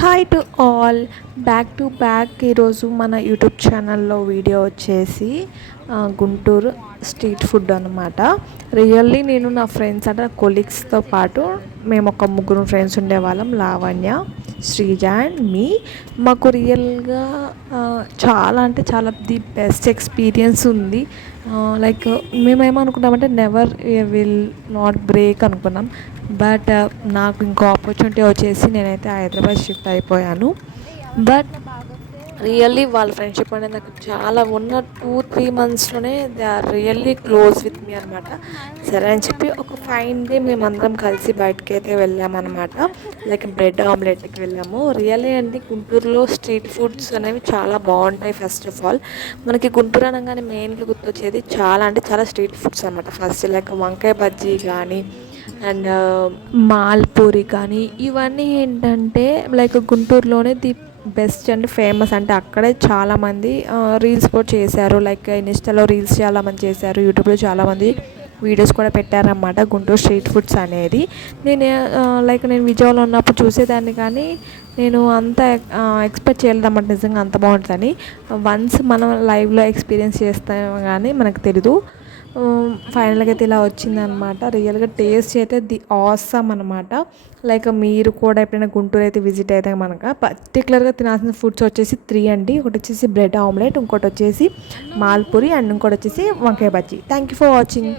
Hi to all. Back to back ఈరోజు మన YouTube ఛానల్లో వీడియో వచ్చేసి గుంటూరు స్ట్రీట్ ఫుడ్ అనమాట. రియల్లీ నేను నా ఫ్రెండ్స్ అంటే కొలీగ్స్తో పాటు మేము ఒక ముగ్గురు ఫ్రెండ్స్ ఉండేవాళ్ళం, లావణ్య, శ్రీజ అండ్ మీ. మాకు రియల్గా చాలా అంటే చాలా ది బెస్ట్ ఎక్స్పీరియన్స్ ఉంది. లైక్ మేమేమనుకున్నామంటే నెవర్ విల్ నాట్ బ్రేక్ అనుకున్నాం. బట్ నాకు ఇంకో ఆపర్చునిటీ వచ్చేసి నేనైతే హైదరాబాద్ షిఫ్ట్ అయిపోయాను. బట్ రియల్లీ వాళ్ళ ఫ్రెండ్షిప్ అనేది నాకు చాలా ఉన్న 2-3 monthsలోనే they are really close with me అనమాట. సరే అని చెప్పి ఒక ఫైన్ డే మేమందరం కలిసి బయటకి అయితే వెళ్ళామన్నమాట. లైక్ బ్రెడ్ ఆమ్లెట్కి వెళ్ళాము. రియల్లీ అండి, గుంటూరులో స్ట్రీట్ ఫుడ్స్ అనేవి చాలా బాగుంటాయి. ఫస్ట్ ఆఫ్ ఆల్ మనకి గుంటూరు అనగానే మెయిన్గా గుర్తొచ్చేది చాలా అంటే చాలా స్ట్రీట్ ఫుడ్స్ అనమాట. ఫస్ట్ లైక్ వంకాయ బజ్జీ కానీ అండ్ మాల్పూరి కానీ ఇవన్నీ ఏంటంటే లైక్ గుంటూరులోనే ది బెస్ట్ అండ్ ఫేమస్. అంటే అక్కడే చాలామంది రీల్స్ కూడా చేశారు. లైక్ ఇన్స్టాలో రీల్స్ చాలామంది చేశారు, యూట్యూబ్లో చాలామంది వీడియోస్ కూడా పెట్టారన్నమాట గుంటూరు స్ట్రీట్ ఫుడ్స్ అనేది. నేను నేను విజయవాడలో ఉన్నప్పుడు చూసేదాన్ని, కానీ నేను అంత ఎక్స్పెక్ట్ చేయలేదన్నమాట నిజంగా అంత బాగుంటుందని. వన్స్ మనం లైవ్లో ఎక్స్పీరియన్స్ చేస్తాం కానీ మనకు తెలీదు. ఫైనల్గా అయితే ఇలా వచ్చిందనమాట. రియల్గా టేస్ట్ అయితే ది ఆసమ్ అనమాట. లైక్ మీరు కూడా ఎప్పుడైనా గుంటూరు అయితే విజిట్ అయితే మనకు పర్టికులర్గా తినాల్సిన ఫుడ్స్ వచ్చేసి 3 అండి. ఒకటి వచ్చేసి బ్రెడ్ ఆమ్లెట్, ఇంకోటి వచ్చేసి మాల్పూరి అండ్ ఇంకోటి వచ్చేసి వంకాయ bajji. Thank you for watching.